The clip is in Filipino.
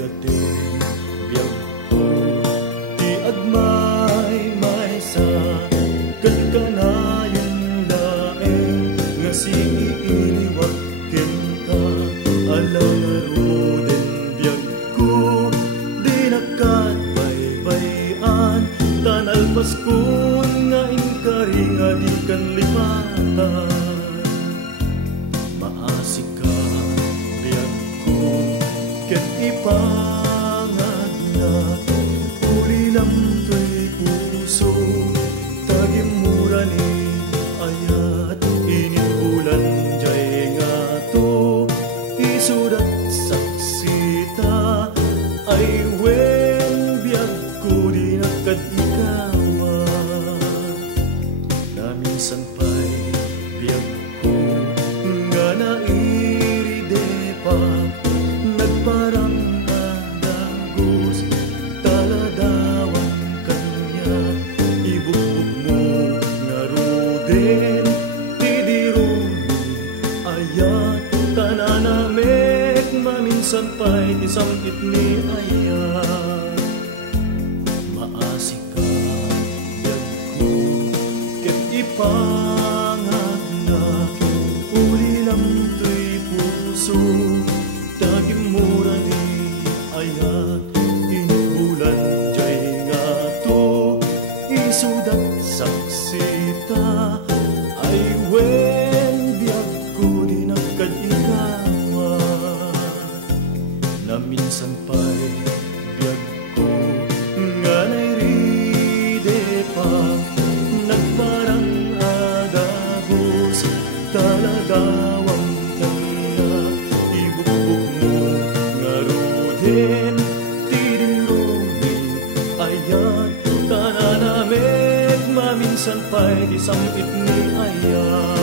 gating biyag ko ti agmay may sa ket kanayon laeng nga siiniwag ken ka alang aruden biyag ko di nakat baybayan tanalpas kun nga inkari nga di kan lipatan maasik ka biyag ko ket ipangagnak uli lang to'y puso tagimura ni ayat init bulan jay nga to isudat saksita ay wen biyag ko di nakad ikawa na minsan pa'y biyag ko nga nairidepag nagparang adagos taladawang kanya ibukbuk mo nga ruden tidirumi ayat tananamek maminsan pa'y isangkit ni ayat maasik ka biyag ko ket ipangagnak uli lang to'y puso tagimura ni ayat inbulan jay nga to isudat saksita ay wen biyag ko di nakad ikawa na minsan pa'y biyag ko nga nairidepag nagparang adagos taladawang kanya ibukbuk mo nga ruden tidirumi ayat tananamek maminsan pa'y isangkit ni ayat